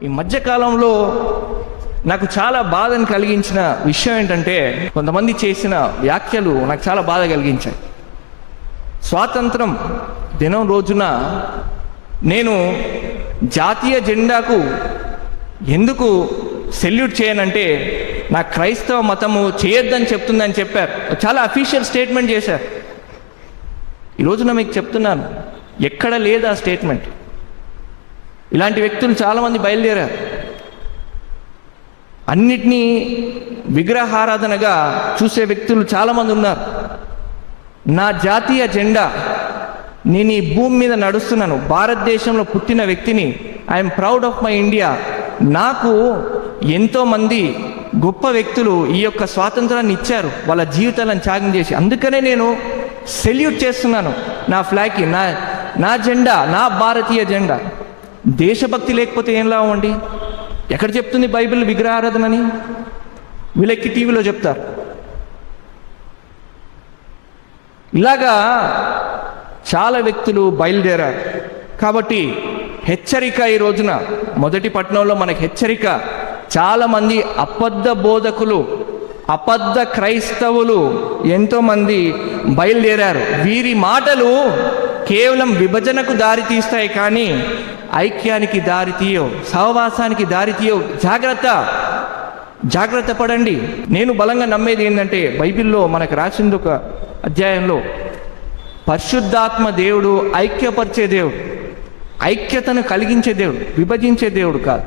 ఈ మధ్యకాలంలో నాకు చాలా బాధను కలిగించిన విషయం ఏంటంటే, కొంతమంది చేసిన వ్యాఖ్యలు నాకు చాలా బాధ కలిగించాయి. స్వాతంత్రం దినం రోజున నేను జాతీయ జెండాకు ఎందుకు సెల్యూట్ చేయనంటే, నా క్రైస్తవ మతము చేయొద్దని చెప్తుందని చెప్పారు. చాలా అఫీషియల్ స్టేట్మెంట్ చేశారు. ఈ రోజున మీకు చెప్తున్నాను, ఎక్కడ లేదు ఆ స్టేట్మెంట్. ఇలాంటి వ్యక్తులు చాలామంది బయలుదేరారు. అన్నిటినీ విగ్రహారాధనగా చూసే వ్యక్తులు చాలామంది ఉన్నారు. నా జాతీయ జెండా, నేను ఈ భూమి మీద నడుస్తున్నాను, భారతదేశంలో పుట్టిన వ్యక్తిని, I'm proud of my India. నాకు ఎంతోమంది గొప్ప వ్యక్తులు ఈ యొక్క స్వాతంత్రాన్ని ఇచ్చారు, వాళ్ళ జీవితాలను త్యాగం చేసి. అందుకనే నేను సెల్యూట్ చేస్తున్నాను నా ఫ్లాగ్కి, నా జెండా, నా భారతీయ జెండా. దేశభక్తి లేకపోతే ఏం లాభం అండి? ఎక్కడ చెప్తుంది బైబిల్ విగ్రహారాధనని? వీళ్ళకి టీవీలో చెప్తారు. ఇలాగా చాలా వ్యక్తులు బయలుదేరారు. కాబట్టి హెచ్చరిక, ఈ రోజున మొదటి పట్టణంలో మనకి హెచ్చరిక. చాలామంది అబద్ధ బోధకులు, అబద్ధ క్రైస్తవులు ఎంతోమంది బయలుదేరారు. వీరి మాటలు కేవలం విభజనకు దారి తీస్తాయి, కానీ ఐక్యానికి దారి తీయవు, సహవాసానికి దారి తీయవు. జాగ్రత్త పడండి. నేను బలంగా నమ్మేది ఏంటంటే, బైబిల్లో మనకు రాసింది ఒక అధ్యాయంలో, పరిశుద్ధాత్మ దేవుడు ఐక్యపరిచే దేవుడు, ఐక్యతను కలిగించే దేవుడు, విభజించే దేవుడు కాదు.